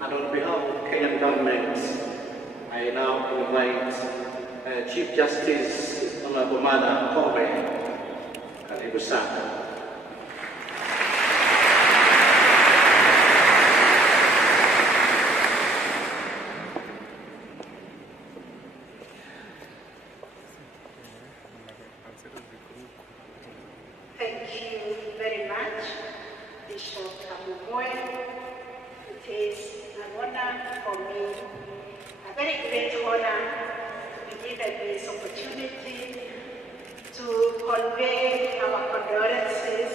And on behalf of Kenyan government, I now invite Chief Justice Honorable Mada Kobe. Karibu sana. Thank you very much, Bishop Abumoy. It is an honor for me, a very great honor to be given this opportunity to convey our condolences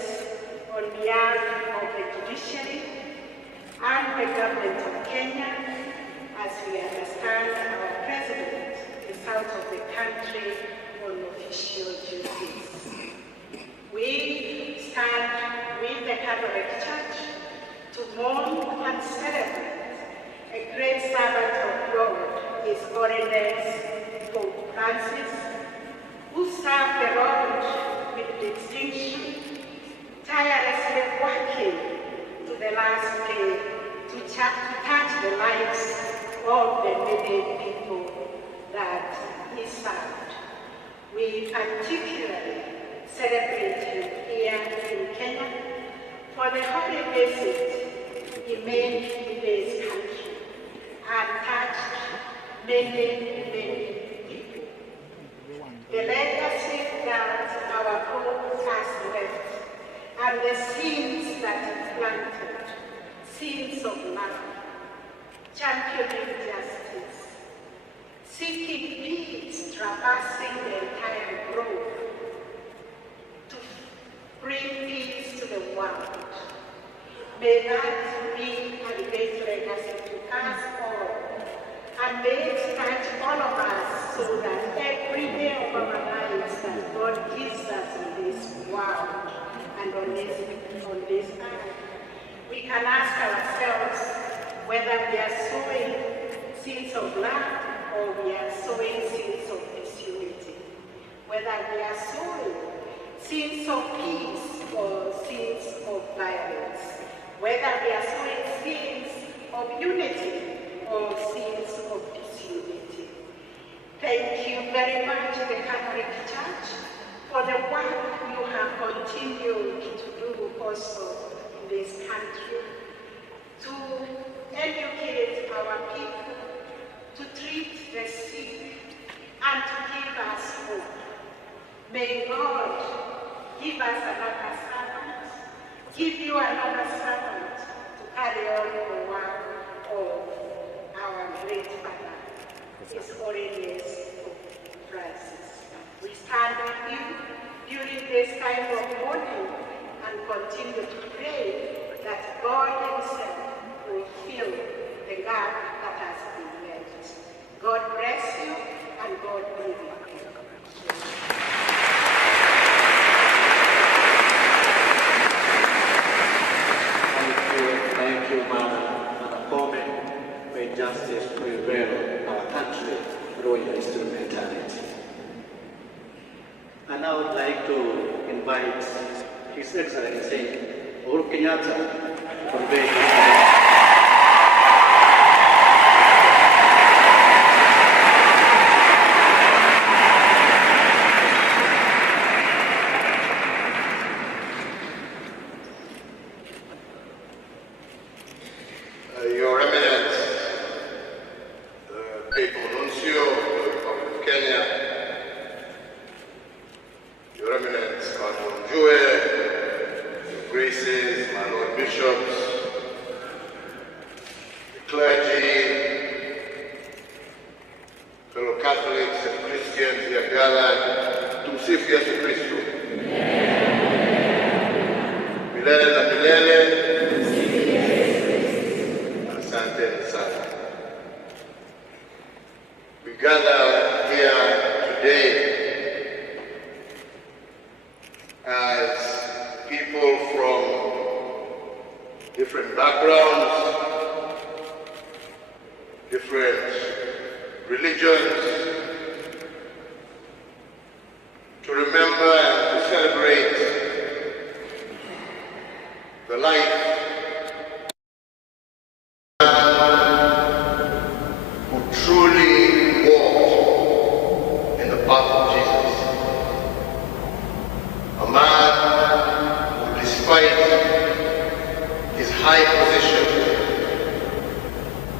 on behalf of the judiciary and the government of Kenya, as we understand our president is out of the country on official duties. We stand with the Catholic Church to mourn and celebrate a great servant of God, His Holiness Pope Francis, who served the Lord with distinction, tirelessly working to the last day to touch the lives of the many people that He served. We particularly celebrate him here in Kenya for the holy visit he made in this country and touched many people. The legacy that our Pope has left and the seeds that he planted, seeds of love, championing justice, seeking peace, traversing the entire globe, bring peace to the world. May that be a great legacy to us all, and may it touch all of us so that every day of our lives that God gives us in this world and on this earth, we can ask ourselves whether we are sowing seeds of love or we are sowing seeds of disunity, whether we are sowing seeds of peace or seeds of violence, whether we are sowing seeds of unity or seeds of disunity. Thank you very much, the Catholic Church, for the work you have continued to do also in this country, to educate our people, to treat the sick, and to give us hope. May God give us another servant, give you another servant to carry on the work of our great Father, His Holiness Pope Francis. We stand with you during this time of mourning and continue to pray that God Himself will fill the gap that has been left. God bless you and God be with you. Thank you, Madam Kobe. May justice prevail our country through your instrumentality. And now I would like to invite His Excellency Uhuru Kenyatta to convey his message. Your Eminence, the Papal Nuncio of the Republic of Kenya, Your Eminence, Cardinal Njue, Your Graces, my Lord Bishops, the clergy, fellow Catholics and Christians here gathered, tumsifu Yesu Kristo. Milele na milele. We gather here today as people from different backgrounds, different religions, to remember and to celebrate the life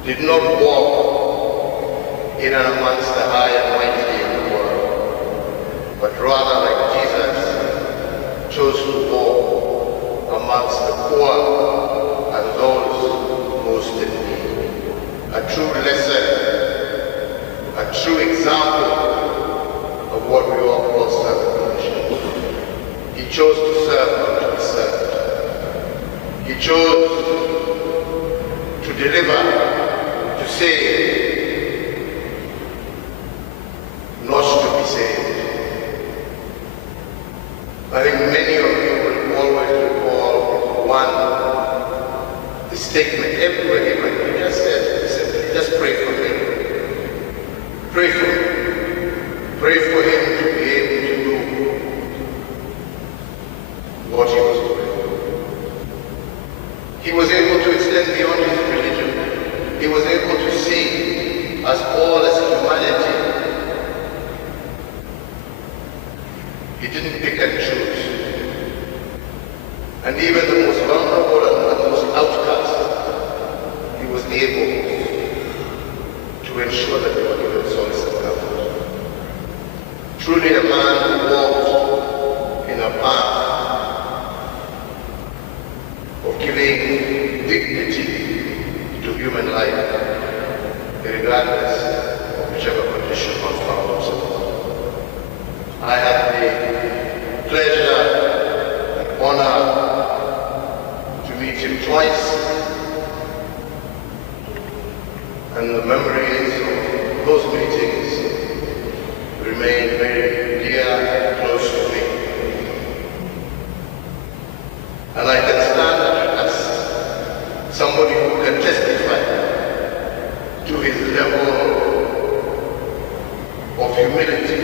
did not walk in and amongst the high and mighty in the world, but rather, like Jesus, chose to walk amongst the poor and those most in need. A true lesson, a true example of what we all call servant leadership. He chose to serve, not to be served. He chose to deliver, to save, not to be saved. I think many of you will always recall the statement everywhere he went. He just said, simply, just pray for me. Pray for me. Pray for him to be able to do what he was doing. He was able to extend beyond his religion. He was able to see us all as humanity. He didn't pick and choose. And even the most vulnerable and the most outcast, he was able to ensure that they were given solace and comfort. Truly a man who walked in a path of giving dignity to human life, regardless of whichever condition one found himself. I had the pleasure and honor to meet him twice, and the memories of those meetings remain very dear and close to me. And I can stand as somebody who can testify to his level of humility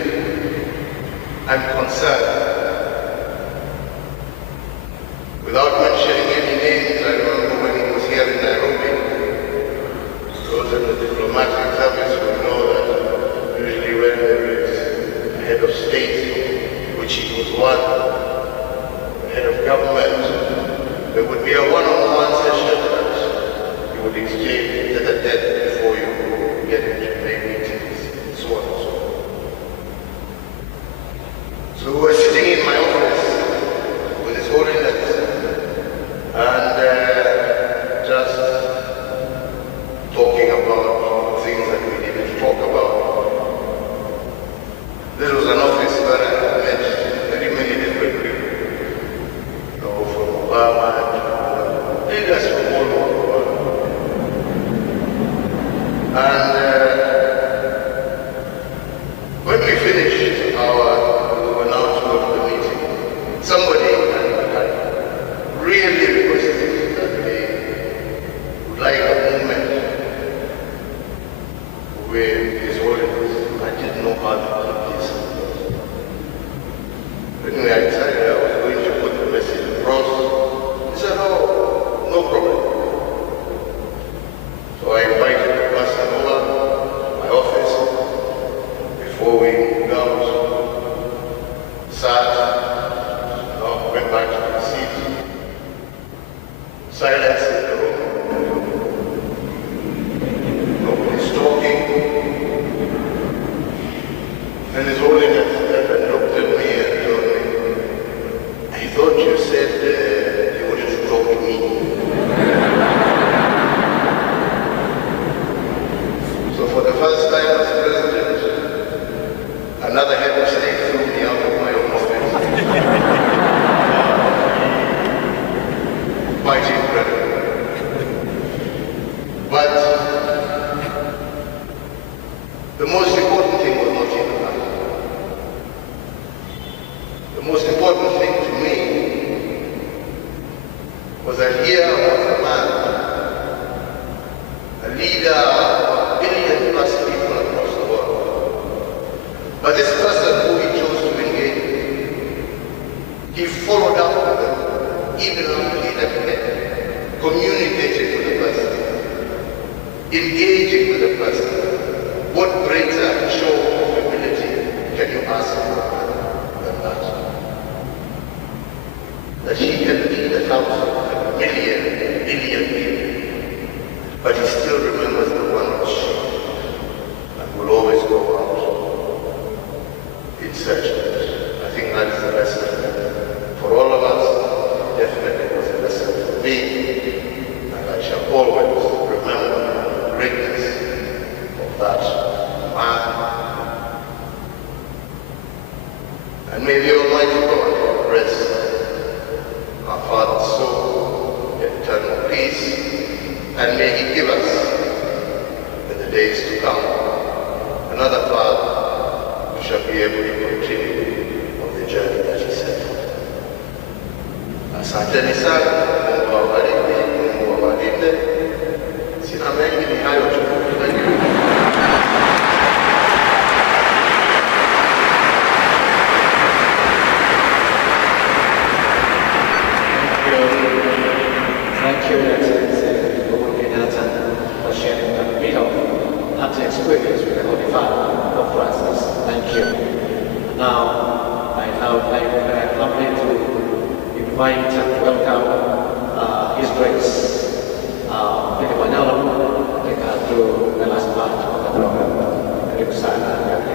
and concern. Without mentioning any names, I remember when he was here in Nairobi, those in the diplomatic service will know that usually when there is a head of state, which he was one, head of government, there would be a one-on-one session that you would exchange tete-a-tete before you get into main meetings, and so on and so on. So we were sitting in my office with His Holiness and just talking about things that we needed to talk about. This was an office where I met very many different people, from Obama to leaders from all over the world. And when we finished somebody had really requested that they would like a moment with His Holiness. I didn't know how to put this. Anyway, I decided I was going to put the message across. He said, "Oh, no problem." So I invited the person over to my office before we moved out, sat, went back to the seat, silence in the room, nobody's talking, and His Holiness looked at me and told me, "I thought you said you wanted to talk to me." So for the first time as President, another head of state threw me out of my own office. Quite incredible. But the most important thing was not even that. The most important thing to me was that here was a man, a leader of 1 billion plus people across the world. But this person who he chose to engage with, he followed up with them, even after he left there, communicating with the person, engaging with the person. What greater show of humility can you ask for than that? That he can lead 1,000, 1 million, billion people, but he still remembers days to come, another path we shall be able to continue on the journey that he set forth. Asanteni sana, Mungu awabariki, Mungu awalinde. Sina mengi, ni hayo tu. Thank you, Excellency Uhuru Kenyatta, for sharing a bit of that experience with the Holy Father of Francis. Thank you. Now, I would like humbly to invite and welcome His Grace, Philip Anyolo, to take us through the last part of the program. Karibu sana.